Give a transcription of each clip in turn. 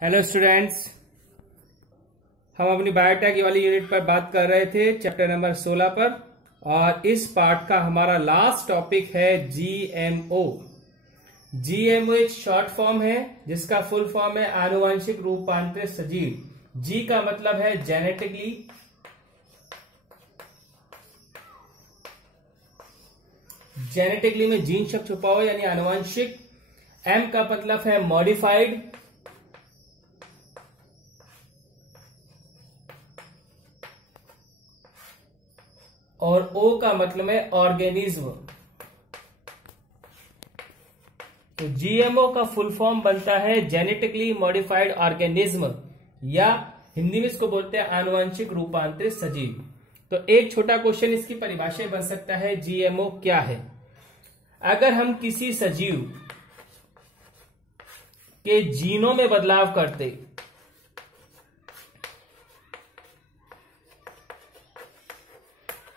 Hello students, हम अपनी biotech वाली यूनिट पर बात कर रहे थे चैप्टर नंबर 16 पर। और इस पार्ट का हमारा लास्ट टॉपिक है जीएमओ। जीएमओ एक शॉर्ट फॉर्म है जिसका फुल फॉर्म है आनुवंशिक रूपांतरित सजीव। जी का मतलब है जेनेटिकली, जेनेटिकली में जीन शब्द छुपा हुआ यानी आनुवंशिक। एम का मतलब है मॉडिफाइड, और ओ का मतलब है ऑर्गेनिज्म। तो जीएमओ का फुल फॉर्म बनता है जेनेटिकली मॉडिफाइड ऑर्गेनिज्म, या हिंदी में इसको बोलते हैं आनुवंशिक रूपांतरित सजीव। तो एक छोटा क्वेश्चन इसकी परिभाषा बन सकता है जीएमओ क्या है। अगर हम किसी सजीव के जीनों में बदलाव करते,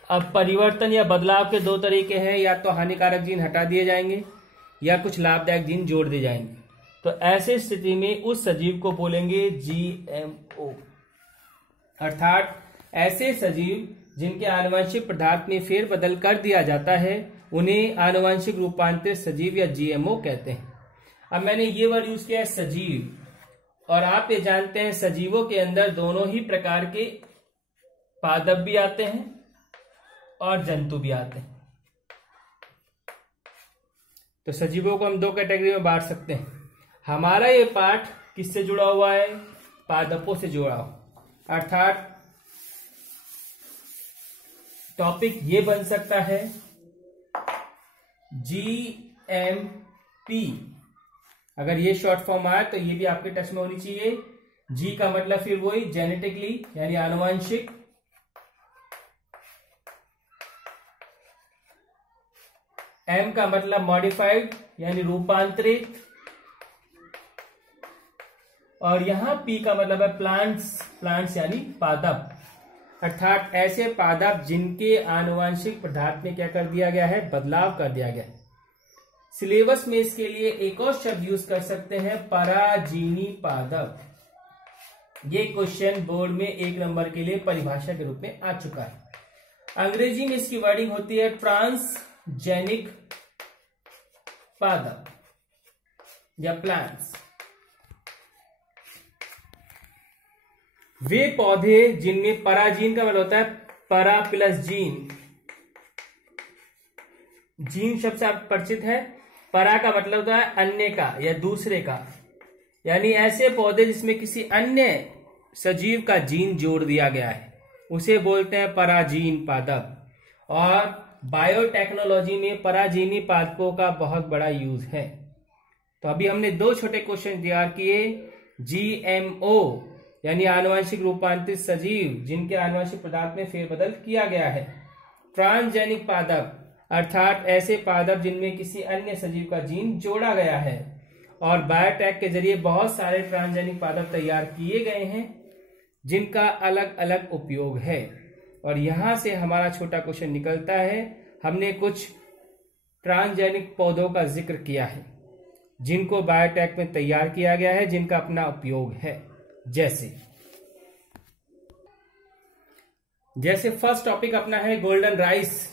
अब परिवर्तन या बदलाव के दो तरीके हैं, या तो हानिकारक जीन हटा दिए जाएंगे या कुछ लाभदायक जीन जोड़ दिए जाएंगे। तो ऐसे स्थिति में उस सजीव को बोलेंगे जीएमओ। अर्थात ऐसे सजीव जिनके आनुवंशिक पदार्थ में फेरबदल कर दिया जाता है उन्हें आनुवंशिक रूपांतरित सजीव या जीएमओ कहते हैं। अब मैंने ये वर्ड यूज किया है सजीव, और आप ये जानते हैं सजीवों के अंदर दोनों ही प्रकार के पादप भी आते हैं और जंतु भी आते हैं। तो सजीवों को हम दो कैटेगरी में बांट सकते हैं। हमारा ये पाठ किससे जुड़ा हुआ है? पादपों से जुड़ा हुआ। अर्थात टॉपिक ये बन सकता है जीएमपी। अगर ये शॉर्ट फॉर्म आया तो ये भी आपके टेक्स्ट में होनी चाहिए। जी का मतलब फिर वही जेनेटिकली यानी आनुवंशिक, एम का मतलब मॉडिफाइड यानी रूपांतरित, और यहां पी का मतलब है प्लांट्स यानी पादप। अर्थात ऐसे पादप जिनके आनुवंशिक पदार्थ में क्या कर दिया गया है? बदलाव कर दिया गया है। सिलेबस में इसके लिए एक और शब्द यूज कर सकते हैं, पराजीनी पादप। ये क्वेश्चन बोर्ड में 1 नंबर के लिए परिभाषा के रूप में आ चुका है। अंग्रेजी में इसकी वर्डिंग होती है ट्रांसजेनिक पादप या प्लांट्स। वे पौधे जिनमें पराजीन का मतलब होता है परा प्लस जीन। जीन शब्द से आप परिचित है। परा का मतलब होता है अन्य का या दूसरे का, यानी ऐसे पौधे जिसमें किसी अन्य सजीव का जीन जोड़ दिया गया है उसे बोलते हैं पराजीन पादप। और बायोटेक्नोलॉजी में पराजीनी पादपों का बहुत बड़ा यूज है। तो अभी हमने 2 छोटे क्वेश्चन तैयार किए। जीएमओ यानी आनुवंशिक रूपांतरित सजीव जिनके आनुवंशिक पदार्थ में फेरबदल किया गया है। ट्रांसजेनिक पादप अर्थात ऐसे पादप जिनमें किसी अन्य सजीव का जीन जोड़ा गया है। और बायोटेक के जरिए बहुत सारे ट्रांसजेनिक पादप तैयार किए गए हैं जिनका अलग अलग उपयोग है। और यहां से हमारा छोटा क्वेश्चन निकलता है, हमने कुछ ट्रांसजेनिक पौधों का जिक्र किया है जिनको बायोटेक में तैयार किया गया है, जिनका अपना उपयोग है। जैसे फर्स्ट टॉपिक अपना है गोल्डन राइस।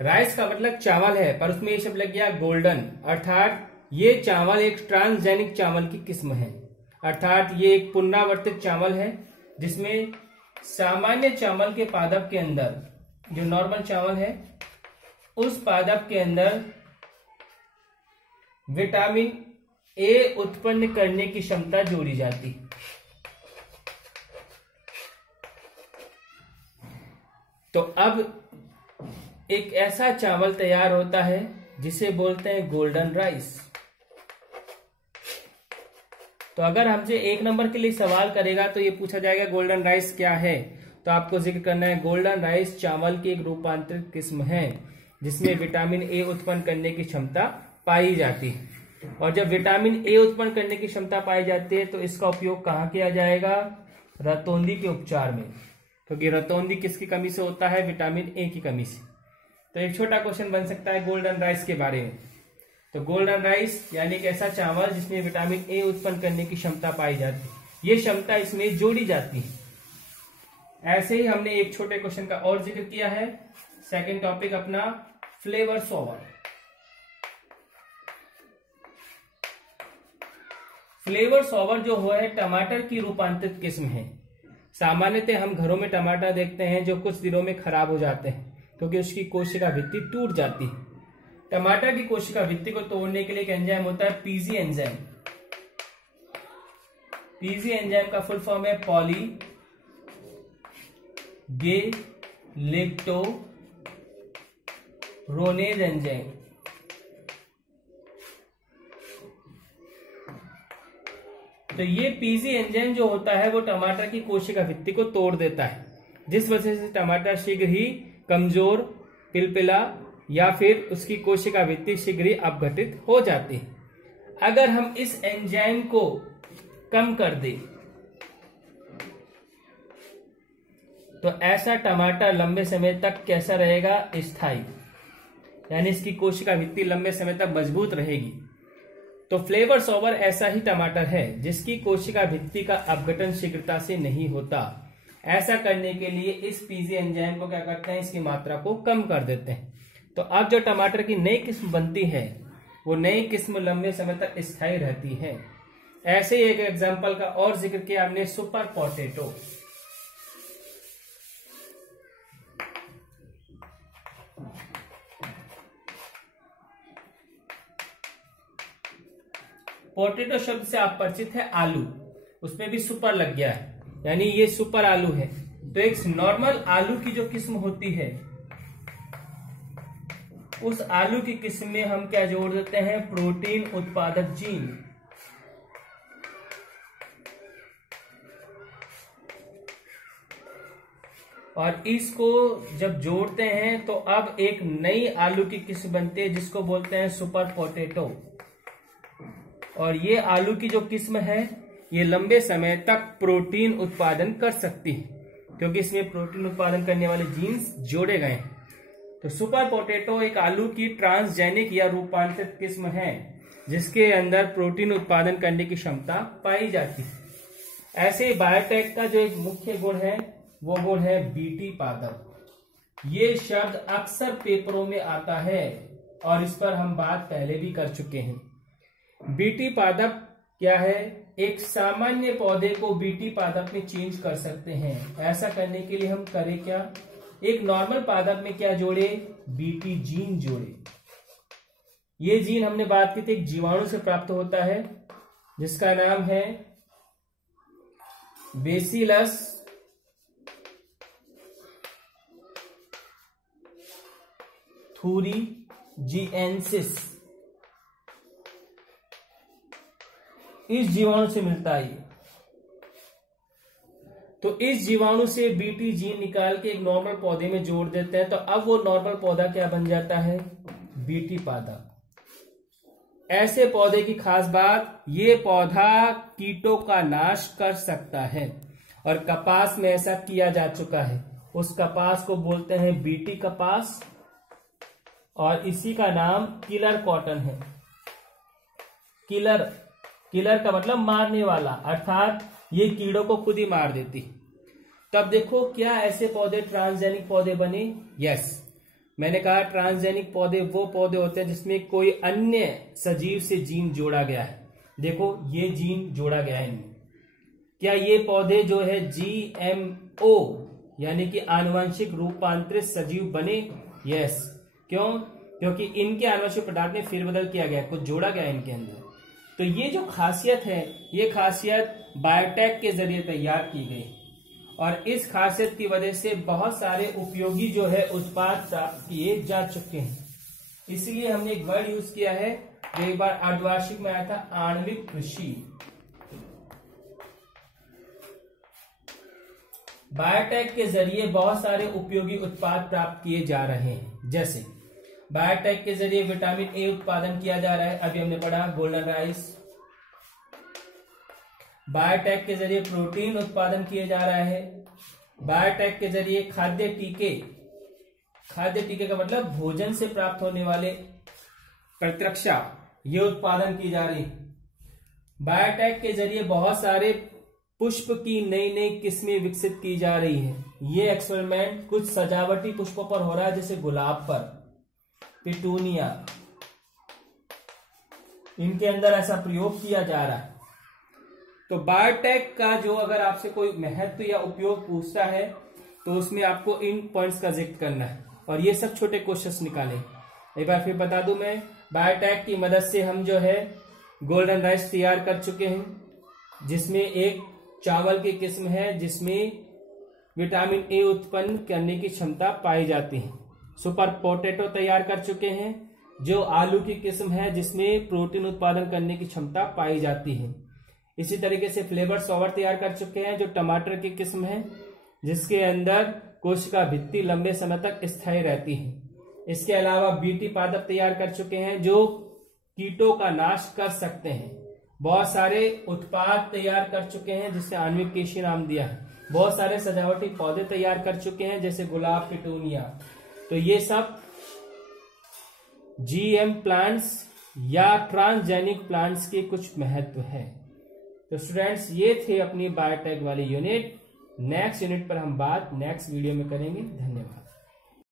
राइस का मतलब चावल है, पर उसमें ये शब्द लग गया गोल्डन। अर्थात ये चावल एक ट्रांसजेनिक चावल की किस्म है। अर्थात ये एक पुनरावर्तित चावल है जिसमें सामान्य चावल के पादप के अंदर, जो नॉर्मल चावल है उस पादप के अंदर विटामिन ए उत्पन्न करने की क्षमता जोड़ी जाती है। तो अब एक ऐसा चावल तैयार होता है जिसे बोलते हैं गोल्डन राइस। तो अगर हमसे 1 नंबर के लिए सवाल करेगा तो ये पूछा जाएगा गोल्डन राइस क्या है, तो आपको जिक्र करना है गोल्डन राइस चावल की एक रूपांतरित किस्म है जिसमें विटामिन ए उत्पन्न करने की क्षमता पाई जाती है। और जब विटामिन ए उत्पन्न करने की क्षमता पाई जाती है तो इसका उपयोग कहाँ किया जाएगा? रतौंधी के उपचार में, क्योंकि रतौंधी किसकी कमी से होता है? विटामिन ए की कमी से। तो एक छोटा क्वेश्चन बन सकता है गोल्डन राइस के बारे में। तो गोल्डन राइस यानी कि ऐसा चावल जिसमें विटामिन ए उत्पन्न करने की क्षमता पाई जाती है, ये क्षमता इसमें जोड़ी जाती है। ऐसे ही हमने एक छोटे क्वेश्चन का और जिक्र किया है। सेकंड टॉपिक अपना फ्लेवर सॉवर। फ्लेवर सॉवर जो है टमाटर की रूपांतरित किस्म है। सामान्यतः हम घरों में टमाटर देखते हैं जो कुछ दिनों में खराब हो जाते हैं क्योंकि उसकी कोशिका भित्ति टूट जाती है। टमाटर की कोशिका भित्ति को तोड़ने के लिए एक एंजाइम होता है पीजी एंजाइम। पीजी एंजाइम का फुल फॉर्म है पॉली गे लेक्टो रोनेज एंजाइम। तो ये पीजी एंजाइम जो होता है वो टमाटर की कोशिका भित्ति को तोड़ देता है, जिस वजह से टमाटर शीघ्र ही कमजोर, पिलपिला या फिर उसकी कोशिका भित्ति शीघ्र ही अपघटित हो जाती है। अगर हम इस एंजाइम को कम कर दें तो ऐसा टमाटर लंबे समय तक कैसा रहेगा? स्थायी, यानी इसकी कोशिका भित्ति लंबे समय तक मजबूत रहेगी। तो फ्लेवर सॉवर ऐसा ही टमाटर है जिसकी कोशिका भित्ति का अपघटन शीघ्रता से नहीं होता। ऐसा करने के लिए इस पीजी एंजाइम को क्या करते हैं? इसकी मात्रा को कम कर देते हैं। तो अब जो टमाटर की नई किस्म बनती है वो नई किस्म लंबे समय तक स्थायी रहती है। ऐसे ही एक एग्जांपल का और जिक्र किया हमने, सुपर पोटैटो। पोटैटो शब्द से आप परिचित है, आलू, उसमें भी सुपर लग गया है, यानी ये सुपर आलू है। तो एक नॉर्मल आलू की जो किस्म होती है उस आलू की किस्म में हम क्या जोड़ देते हैं? प्रोटीन उत्पादक जीन। और इसको जब जोड़ते हैं तो अब एक नई आलू की किस्म बनती है जिसको बोलते हैं सुपर पोटैटो। और ये आलू की जो किस्म है ये लंबे समय तक प्रोटीन उत्पादन कर सकती है क्योंकि इसमें प्रोटीन उत्पादन करने वाले जीन्स जोड़े गए हैं। तो सुपर पोटैटो एक आलू की ट्रांसजेनिक या रूपांतरित किस्म है जिसके अंदर प्रोटीन उत्पादन करने की क्षमता पाई जाती है। ऐसे ही बायोटेक का जो एक मुख्य गुण है वो गुण है बीटी पादप। ये शब्द अक्सर पेपरों में आता है और इस पर हम बात पहले भी कर चुके हैं। बीटी पादप क्या है? एक सामान्य पौधे को बीटी पादप में चेंज कर सकते हैं। ऐसा करने के लिए हम करें क्या? एक नॉर्मल पादप में क्या जोड़े? बीटी जीन जोड़े। ये जीन हमने बात की थी एक जीवाणु से प्राप्त होता है जिसका नाम है बेसिलस thuringiensis। इस जीवाणु से मिलता है ये। तो इस जीवाणु से बीटी जीन निकाल के एक नॉर्मल पौधे में जोड़ देते हैं तो अब वो नॉर्मल पौधा क्या बन जाता है? बीटी पादप। ऐसे पौधे की खास बात, ये पौधा कीटों का नाश कर सकता है और कपास में ऐसा किया जा चुका है। उस कपास को बोलते हैं बीटी कपास और इसी का नाम किलर कॉटन है। किलर का मतलब मारने वाला, अर्थात ये कीड़ों को खुद ही मार देती। तब देखो क्या ऐसे पौधे ट्रांसजेनिक पौधे बने? यस, मैंने कहा ट्रांसजेनिक पौधे वो पौधे होते हैं जिसमें कोई अन्य सजीव से जीन जोड़ा गया है। देखो ये जीन जोड़ा गया है इनमें। क्या ये पौधे जो है GMO यानी कि आनुवंशिक रूपांतरित सजीव बने? यस। क्यों? क्योंकि इनके आनुवंशिक पदार्थ में फेरबदल किया गया, कुछ जोड़ा गया इनके अंदर। तो ये जो खासियत है ये खासियत बायोटेक के जरिए तैयार की गई और इस खासियत की वजह से बहुत सारे उपयोगी जो है उत्पाद प्राप्त किए जा चुके हैं। इसलिए हमने एक वर्ड यूज किया है जो एक बार अर्धवार्षिक में आया था, आणविक कृषि। बायोटेक के जरिए बहुत सारे उपयोगी उत्पाद प्राप्त किए जा रहे हैं। जैसे बायोटेक के जरिए विटामिन ए उत्पादन किया जा रहा है, अभी हमने पढ़ा गोल्डन राइस। बायोटेक के जरिए प्रोटीन उत्पादन किए जा रहा है। बायोटेक के जरिए खाद्य टीके का मतलब भोजन से प्राप्त होने वाले प्रतिरक्षा ये उत्पादन की जा रही है। बायोटेक के जरिए बहुत सारे पुष्प की नई नई किस्में विकसित की जा रही है। ये एक्सपेरिमेंट कुछ सजावटी पुष्पों पर हो रहा है, जैसे गुलाब पर, पिटूनिया, इनके अंदर ऐसा प्रयोग किया जा रहा है। तो बायोटेक का जो अगर आपसे कोई महत्व या उपयोग पूछता है तो उसमें आपको इन पॉइंट्स का जिक्र करना है और ये सब छोटे क्वेश्चंस निकालें। एक बार फिर बता दूं मैं, बायोटेक की मदद से हम जो है गोल्डन राइस तैयार कर चुके हैं, जिसमें एक चावल की किस्म है जिसमें विटामिन ए उत्पन्न करने की क्षमता पाई जाती है। सुपर पोटैटो तैयार कर चुके हैं जो आलू की किस्म है जिसमें प्रोटीन उत्पादन करने की क्षमता पाई जाती है। इसी तरीके से फ्लेवर सॉवर तैयार कर चुके हैं जो टमाटर की किस्म है जिसके अंदर कोशिका भित्ति लंबे समय तक स्थायी रहती है। इसके अलावा बीटी पादप तैयार कर चुके हैं जो कीटों का नाश कर सकते हैं। बहुत सारे उत्पाद तैयार कर चुके हैं जिससे आणविक केशी नाम दिया है। बहुत सारे सजावटी पौधे तैयार कर चुके हैं जैसे गुलाब, पिटूनिया। तो ये सब जीएम प्लांट्स या ट्रांसजेनिक प्लांट्स के कुछ महत्व है। तो स्टूडेंट्स, ये थे अपनी बायोटेक वाली यूनिट। नेक्स्ट यूनिट पर हम बात नेक्स्ट वीडियो में करेंगे। धन्यवाद।